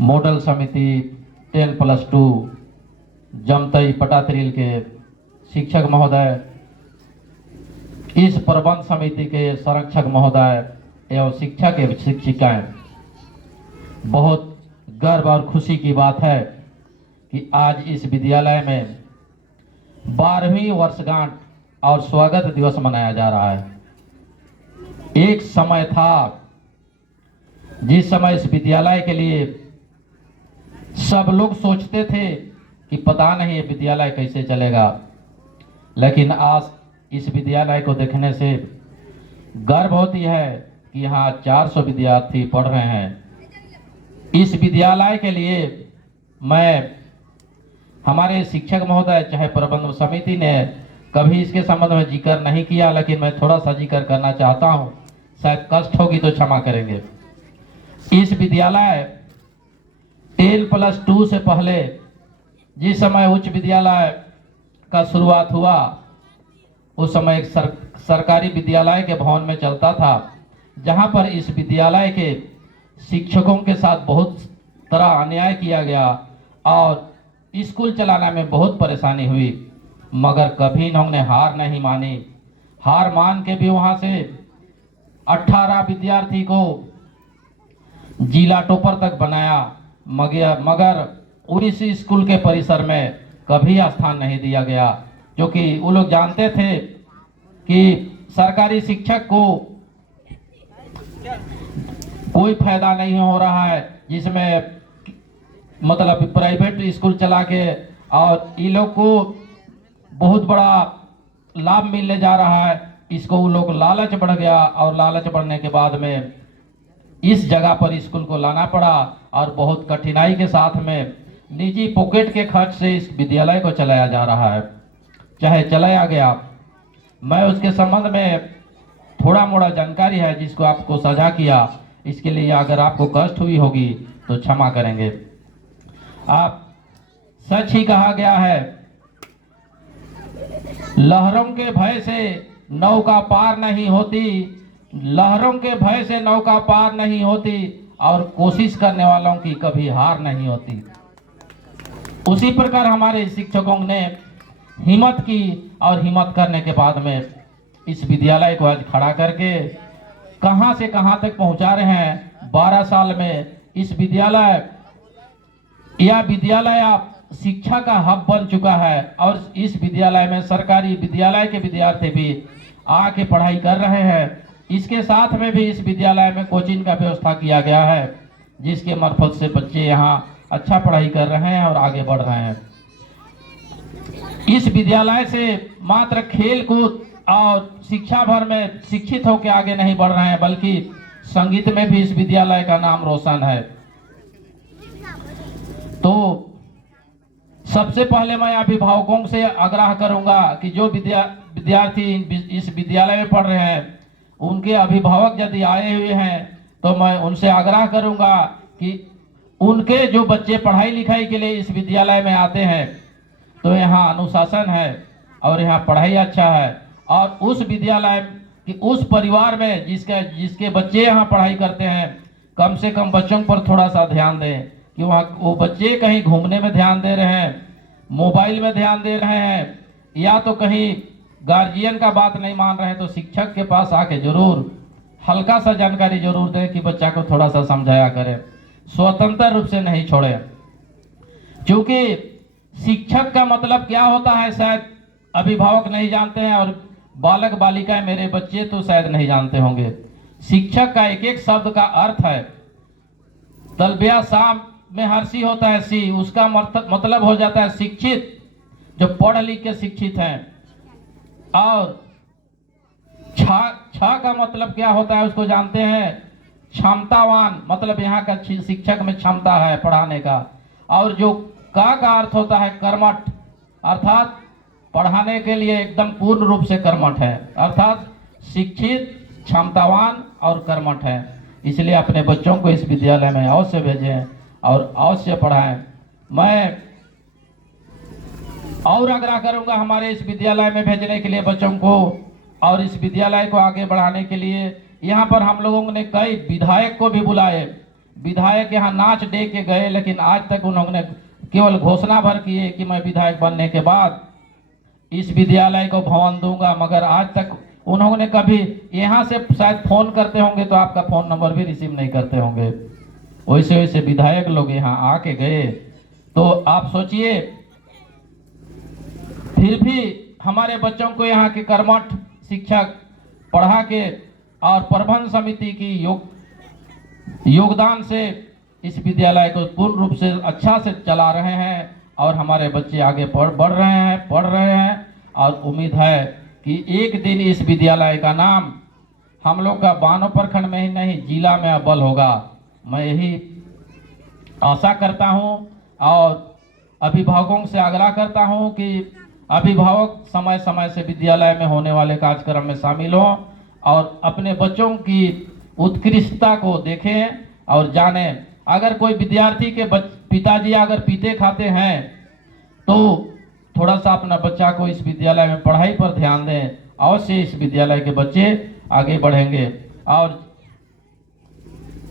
Model समिति 10+2 जमतई पटात्रिल के शिक्षक महोदय, इस प्रबंध समिति के संरक्षक महोदय एवं शिक्षक एवं शिक्षिकाएं, बहुत गर्व और खुशी की बात है कि आज इस विद्यालय में 12वीं वर्षगांठ और स्वागत दिवस मनाया जा रहा है। एक समय था जिस समय इस विद्यालय के लिए सब लोग सोचते थे कि पता नहीं ये विद्यालय कैसे चलेगा, लेकिन आज इस विद्यालय को देखने से गर्व होती है कि यहाँ 400 विद्यार्थी पढ़ रहे हैं। इस विद्यालय के लिए मैं, हमारे शिक्षक महोदय चाहे प्रबंध समिति ने कभी इसके संबंध में जिक्र नहीं किया, लेकिन मैं थोड़ा सा जिक्र करना चाहता हूँ। शायद कष्ट होगी तो क्षमा करेंगे। इस विद्यालय 10+2 से पहले जिस समय उच्च विद्यालय का शुरुआत हुआ, उस समय एक सरकारी विद्यालय के भवन में चलता था, जहां पर इस विद्यालय के शिक्षकों के साथ बहुत तरह अन्याय किया गया और स्कूल चलाने में बहुत परेशानी हुई, मगर कभी इन्होंने हार नहीं मानी। हार मान के भी वहां से 18 विद्यार्थी को जिला टॉपर तक बनाया, मगर उस स्कूल के परिसर में कभी स्थान नहीं दिया गया, क्योंकि वो लोग जानते थे कि सरकारी शिक्षक को कोई फायदा नहीं हो रहा है, जिसमें मतलब प्राइवेट स्कूल चला के और ये लोग को बहुत बड़ा लाभ मिलने जा रहा है। इसको वो लोग लालच बढ़ गया और लालच बढ़ने के बाद में इस जगह पर स्कूल को लाना पड़ा और बहुत कठिनाई के साथ में निजी पॉकेट के खर्च से इस विद्यालय को चलाया जा रहा है, चाहे चलाया गया। मैं उसके संबंध में थोड़ा मोड़ा जानकारी है जिसको आपको साझा किया, इसके लिए अगर आपको कष्ट हुई होगी तो क्षमा करेंगे। आप सच ही कहा गया है, लहरों के भय से नौका पार नहीं होती, लहरों के भय से नौका पार नहीं होती और कोशिश करने वालों की कभी हार नहीं होती। उसी प्रकार हमारे शिक्षकों ने हिम्मत की और हिम्मत करने के बाद में इस विद्यालय को आज खड़ा करके कहां से कहां तक पहुंचा रहे हैं। 12 साल में इस विद्यालय आप शिक्षा का हब बन चुका है और इस विद्यालय में सरकारी विद्यालय के विद्यार्थी भी आके पढ़ाई कर रहे हैं। इसके साथ में भी इस विद्यालय में कोचिंग का व्यवस्था किया गया है, जिसके मार्फत से बच्चे यहाँ अच्छा पढ़ाई कर रहे हैं और आगे बढ़ रहे हैं। इस विद्यालय से मात्र खेल कूद और शिक्षा भर में शिक्षित होकर आगे नहीं बढ़ रहे हैं, बल्कि संगीत में भी इस विद्यालय का नाम रोशन है। तो सबसे पहले मैं अभिभावकों से आग्रह करूंगा कि जो विद्यार्थी इस विद्यालय में पढ़ रहे हैं, उनके अभिभावक यदि आए हुए हैं तो मैं उनसे आग्रह करूंगा कि उनके जो बच्चे पढ़ाई लिखाई के लिए इस विद्यालय में आते हैं, तो यहाँ अनुशासन है और यहाँ पढ़ाई अच्छा है, और उस विद्यालय कि उस परिवार में जिसके बच्चे यहाँ पढ़ाई करते हैं, कम से कम बच्चों पर थोड़ा सा ध्यान दें कि वहाँ वो बच्चे कहीं घूमने में ध्यान दे रहे हैं, मोबाइल में ध्यान दे रहे हैं, या तो कहीं गार्जियन का बात नहीं मान रहे हैं, तो शिक्षक के पास आके जरूर हल्का सा जानकारी जरूर दें कि बच्चा को थोड़ा सा समझाया करें, स्वतंत्र रूप से नहीं छोड़े। क्योंकि शिक्षक का मतलब क्या होता है शायद अभिभावक नहीं जानते हैं, और बालक बालिकाएं मेरे बच्चे तो शायद नहीं जानते होंगे। शिक्षक का एक एक शब्द का अर्थ है। तलबिया शाम में हर्षी होता है सी, उसका मतलब हो जाता है शिक्षित, जो पढ़ लिख के शिक्षित हैं। और छा का मतलब क्या होता है उसको जानते हैं, क्षमतावान, मतलब यहाँ का शिक्षक में क्षमता है पढ़ाने का। और जो का अर्थ होता है कर्मठ, अर्थात पढ़ाने के लिए एकदम पूर्ण रूप से कर्मठ है, अर्थात शिक्षित, क्षमतावान और कर्मठ है। इसलिए अपने बच्चों को इस विद्यालय में अवश्य भेजें और अवश्य पढ़ाएं। मैं और आग्रह करूंगा हमारे इस विद्यालय में भेजने के लिए बच्चों को, और इस विद्यालय को आगे बढ़ाने के लिए यहाँ पर हम लोगों ने कई विधायक को भी बुलाए। विधायक यहाँ नाच दे के गए, लेकिन आज तक उन्होंने केवल घोषणा भर की है कि मैं विधायक बनने के बाद इस विद्यालय को भवन दूंगा, मगर आज तक उन्होंने कभी यहाँ से शायद फोन करते होंगे तो आपका फोन नंबर भी रिसीव नहीं करते होंगे। वैसे वैसे विधायक लोग यहाँ आके गए, तो आप सोचिए, फिर भी हमारे बच्चों को यहाँ के कर्मठ शिक्षक पढ़ा के और प्रबंध समिति की योगदान से इस विद्यालय को पूर्ण रूप से अच्छा से चला रहे हैं और हमारे बच्चे आगे बढ़ रहे हैं और उम्मीद है कि एक दिन इस विद्यालय का नाम हम लोग का बानो प्रखंड में ही नहीं, जिला में अव्वल होगा। मैं यही आशा करता हूं और अभिभावकों से आग्रह करता हूं कि अभिभावक समय समय से विद्यालय में होने वाले कार्यक्रम में शामिल हों और अपने बच्चों की उत्कृष्टता को देखें और जानें। अगर कोई विद्यार्थी के पिताजी अगर पीते खाते हैं तो थोड़ा सा अपना बच्चा को इस विद्यालय में पढ़ाई पर ध्यान दें, अवश्य इस विद्यालय के बच्चे आगे बढ़ेंगे। और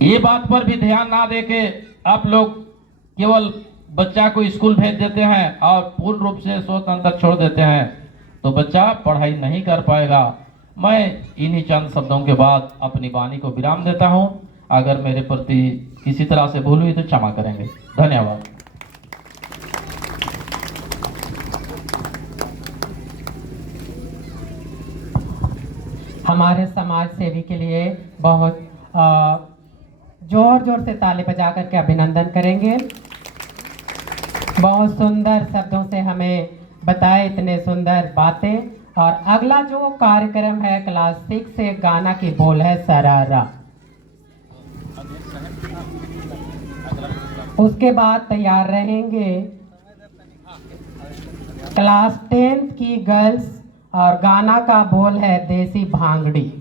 ये बात पर भी ध्यान ना दे के आप लोग केवल बच्चा को स्कूल भेज देते हैं और पूर्ण रूप से स्वतंत्र छोड़ देते हैं, तो बच्चा पढ़ाई नहीं कर पाएगा। मैं इन्हीं चंद शब्दों के बाद अपनी वाणी को विराम देता हूं। अगर मेरे प्रति किसी तरह से भूल हुई तो क्षमा करेंगे। धन्यवाद। हमारे समाज सेवी के लिए बहुत जोर जोर से ताली बजा करके अभिनंदन करेंगे। बहुत सुंदर शब्दों से हमें बताए इतने सुंदर बातें। और अगला जो कार्यक्रम है क्लास 6 से गाना की बोल है सरारा। उसके बाद तैयार रहेंगे क्लास 10 की गर्ल्स और गाना का बोल है देसी भांगड़ी।